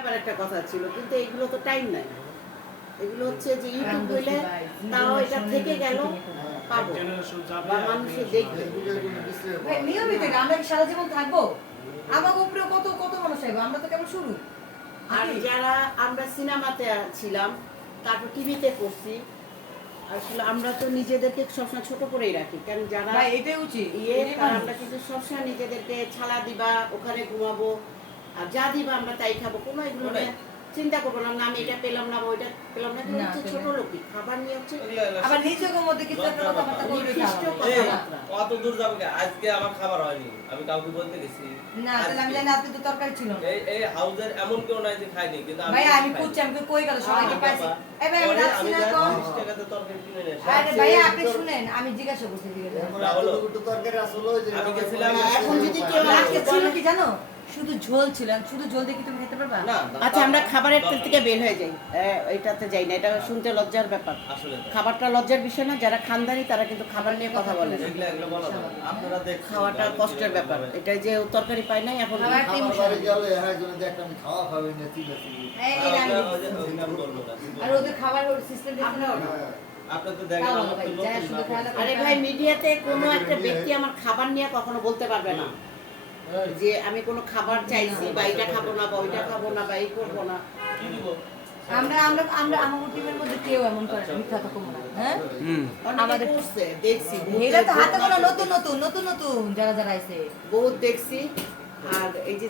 আবার একটা কথা ছিল, কিন্তু এগুলো তো টাইম নাই। এগুলো হচ্ছে যে ইউটিউব হইলে তাও এটা থেকে গেল, পাবো বা মানুষে দেখবে। নিয়মিত আমরা কি সারা জীবন থাকবো? আমার উপরে কত কত মানুষ আইবো, আমরা তো কেবল শুরু। আর যারা আমরা সিনেমাতে ছিলাম, তারপর টিভিতে করছি, আসলে আমরা তো নিজেদেরকে সবসময় ছোট করেই রাখি, কারণ যারা এটাই উচিত আমরা কিন্তু সবসময় নিজেদেরকে ছালা দিবা, ওখানে ঘুমাবো, আর যা দিবা আমরা তাই খাবো, কোনো এগুলো নিয়ে চিন্তা করবো না, আমি এটা পেলাম না বা ওইটা পেলাম না। কিন্তু হচ্ছে ছোট লোকই খাবার নিয়ে হচ্ছে আবার নিজেদের মধ্যে কিছু একটা কথাবার্তা বলবে। নির্দিষ্ট কথাবার্তা। কত দূর যাবো? আজকে আমার খাবার হয়নি, আমি কাউকে বলতে গেছি না, তাহলে আমি জানি আপনি তো তরকারি ছিল না। এই হাউজের এমন কেউ নাই যে খাইনি, কিন্তু ভাই আমি খুঁজছি, আমি কই গেল সবাইকে পাইছি। এই ভাই আমি রাখছি না তো। 20 টাকাতে তরকারি কিনে নিয়ে এসে আরে ভাই আপনি শুনেন, আমি জিজ্ঞাসা করছি তরকারি আসলে আমি গেছিলাম, এখন যদি কেউ আজকে আজকে ছিল কি জানো, শুধু ঝোল ছিল, শুধু ঝোল দিয়ে কি তুমি খেতে পারবা? না আচ্ছা, আমরা খাবারের তেল থেকে বের হয়ে যাই, এটাতে যাই না, এটা শুনতে লজ্জার ব্যাপার। আসলে খাবারটা লজ্জার বিষয় না, যারা খানদানি তারা কিন্তু খাবার নিয়ে কথা বলে না। এগুলো বলা যাবে না। আপনারা দেখছেন খাওয়াটা কষ্টের ব্যাপার, এটা যে তরকারি পায় নাই এখন। খাবার কি খাবার মশলা? বাড়ি গেলে একজনে দেখতাম খাওয়া খাবে না ঠিক আছে। এই এই আমি ওই নাম বলবো না। আর ওদের খাবার সিস্টেম দেখতে আপনার না। আপনি তো দেখেন তাও আমার ভাই, তো যা নতুন শুধু না। খাওয়া আরে ভাই, মিডিয়াতে কোনো একটা ব্যক্তি আমার খাবার নিয়ে কখনো বলতে পারবে না যে আমি কোনো খাবার চাইছি বা এটা খাবো না বা ওইটা খাবো না বা এই করবো না। কি দিব? আমরা আমরা আমরা আমার টিমের মধ্যে কেউ এমন করে না, মিথ্যা কথা বলে না। হ্যাঁ অনেকে আমাদের করছে, দেখছি এটা তো হাতে গোনা নতুন নতুন নতুন নতুন যারা যারা আইছে। বহুত দেখছি। আর এই যে